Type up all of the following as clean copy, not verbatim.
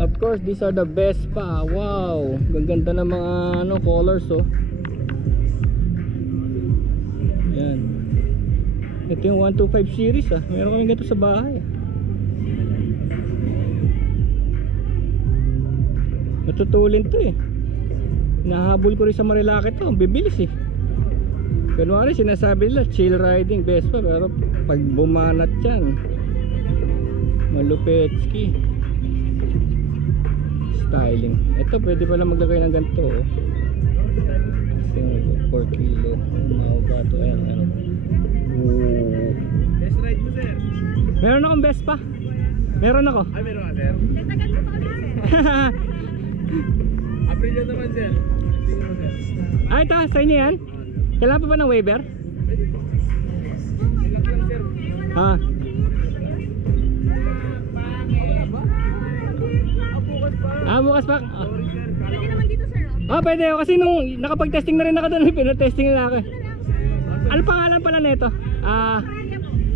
Of course, these are the best pa. Wow, gaganda ng mga ano, colors oh. Yan. Ito yung 125 series ah. Meron kami ganito sa bahay. Natutulin to eh. Nahabol ko rin sa Marilaki to. Bibilis eh. Kunwari sinasabi nila chill riding best pa, pero pag bumanat yan malupetski. Styling. Ito pwede pala maglagay ng ganito oh. 4 kilo. Mauga to. Ayan, ano. Best ride mo, sir. Meron akong Vespa. Meron ako. Ay, meron ka, sir. Aprilia naman, sir. Hindi mo, sir. Ay, ito. Sa inyo yan? Kailangan pa ba ng waiver? Ilang lang, sir. Ah. Bukas pa. Pwede naman dito, sir. Pwede ako kasi nung nakapag-testing na rin ako doon, pinatesting nila ako. Ano pangalan pala nito?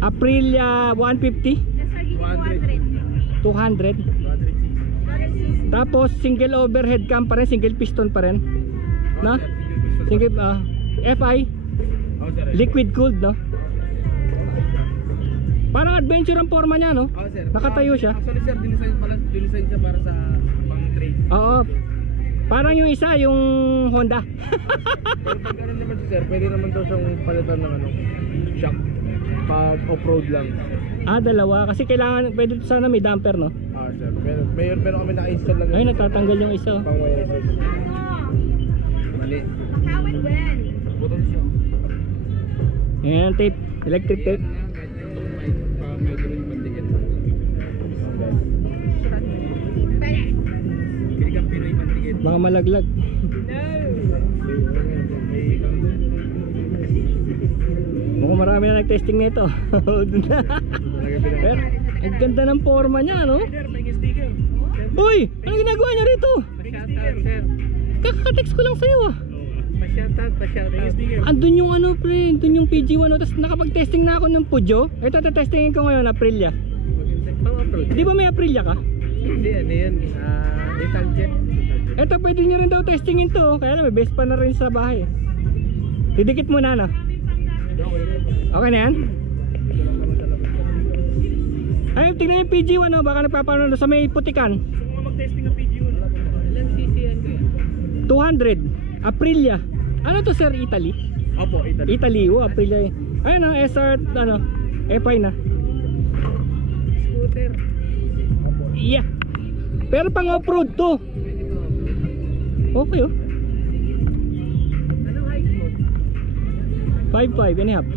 Aprilia 150? 200. 200. Tapos single overhead cam pa rin, single piston pa rin. No? Single FI liquid cooled, no? Parang adventure ang forma niya, no? Sir. Nakatayo siya. Actually, sir, dinisign siya para sa pang-trade. Oo. Parang yung isa, yung Honda. Pero pag ganun naman si sir, pwede naman daw siyang palitan ng ano, shock. Pag off-road lang. Dalawa. Kasi kailangan, pwede sana may damper, no? Sir. Pero kami naka-install lang. Ay, nagtatanggal yung isa. Pang YSS. Mali. Makawin din. Button siya. Yan, tape. Electric tape. Pang medyo rin mandikit. Kinigang Pinoy mandikit. Mga malaglag. Mukhang marami na nag-testing nito. Pero, ang ganda ng forma niya, no? Uy! Anong ginagawa niya rito? Kaka-text ko lang sa'yo ah. Andun yung ano pre, andun yung PG1 oh. Tapos nakapag-testing na ako ng Pujo. Ito testingin ko ngayon, Aprilia. Di ba may Aprilia ka? Hindi, ano yan? Little jet. Ito pwede nyo rin daw testingin to oh. Kaya lang may Vespa na rin sa bahay. Didikit mo na no? Okay na yan? Ay, tingnan yung PG1 oh. Baka nagpapanood sa may putikan. Gusto mo mag-testing ang PG1? Ilang cc yan ko 200 Aprilia. Ano to sir? Italy? Opo, Italy. Italy, Aprilia. Ayun oh, SR ano, FI na. Scooter. Yeah. Pero pang off-road to. Okay oh. Anong height mo? 5.5 and a half.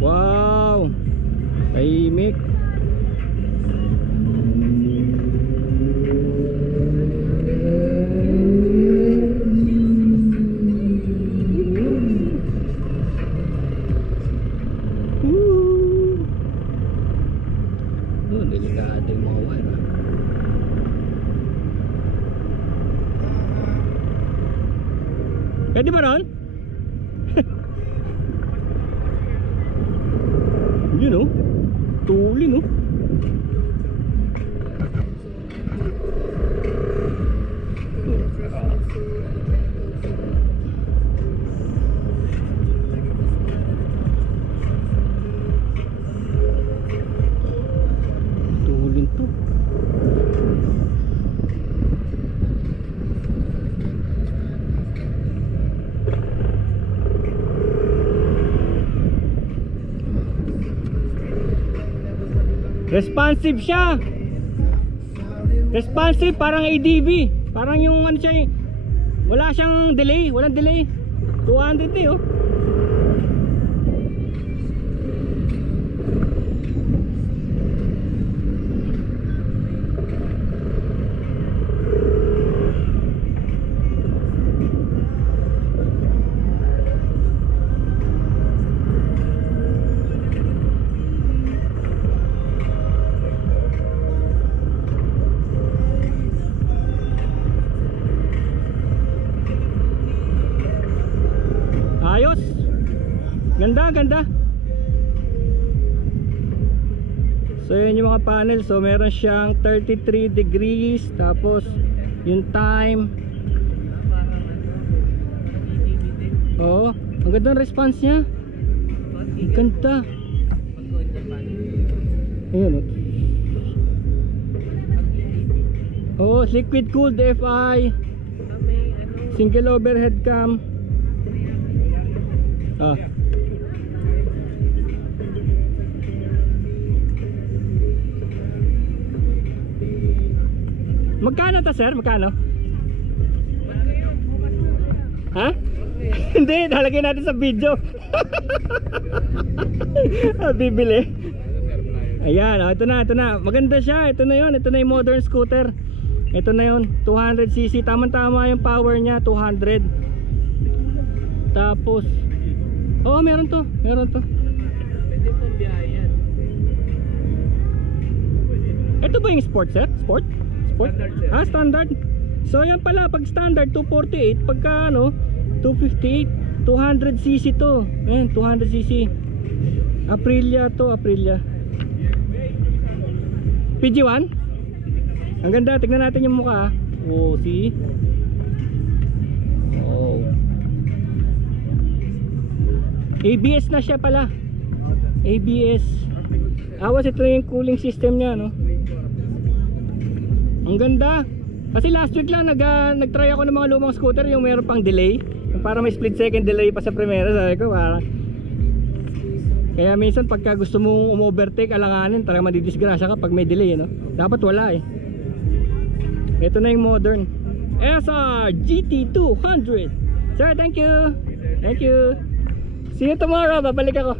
Wow. Tahimik. Delikado yung mga wire. Pwede ba ron? Yun oh. Tuli no. Tulin to. Responsive siya. Responsive parang ADV. Parang yung ano siya eh. Wala siyang delay, walang delay. 200 eh oh. Ayos. Ganda, ganda. So yun yung mga panel. So meron siyang 33 degrees. Tapos yung time. Oo, ang ganda ng response niya. Ang ganda. Ayan o. Oh, liquid cooled FI. Single overhead cam. Ah. Magkano to, sir? Magkano? Ha? Hindi, nalagay natin sa video. Bibili. Ayan, oh, ito na. Maganda siya. Ito na yun. Ito na yung modern scooter. Ito na yun. 200cc. Tama-tama yung power niya. 200. Tapos, oh, meron to. Meron to. Pwede pang biyayan. Ito ba yung sport, sir? Sport? Sport? Standard, sir. Ah, standard. So, yan pala. Pag standard, 248. Pagka, ano, 258. 200cc to. Ayan, 200cc. Aprilia to. Aprilia. PG1? Ang ganda, tignan natin yung mukha. Oh, see? Oh. ABS na siya pala. ABS. Awas, ito yung cooling system niya, no? Ang ganda. Kasi last week lang nag-try ako ng mga lumang scooter yung meron pang delay. Yung para may split second delay pa sa primera. Sabi ko, para. Kaya minsan pagka gusto mong overtake, alanganin, talaga madidisgrasya ka pag may delay, no? Dapat wala eh. Ito na yung modern SR GT200. Sir, thank you. Thank you. See you tomorrow. Babalik ako.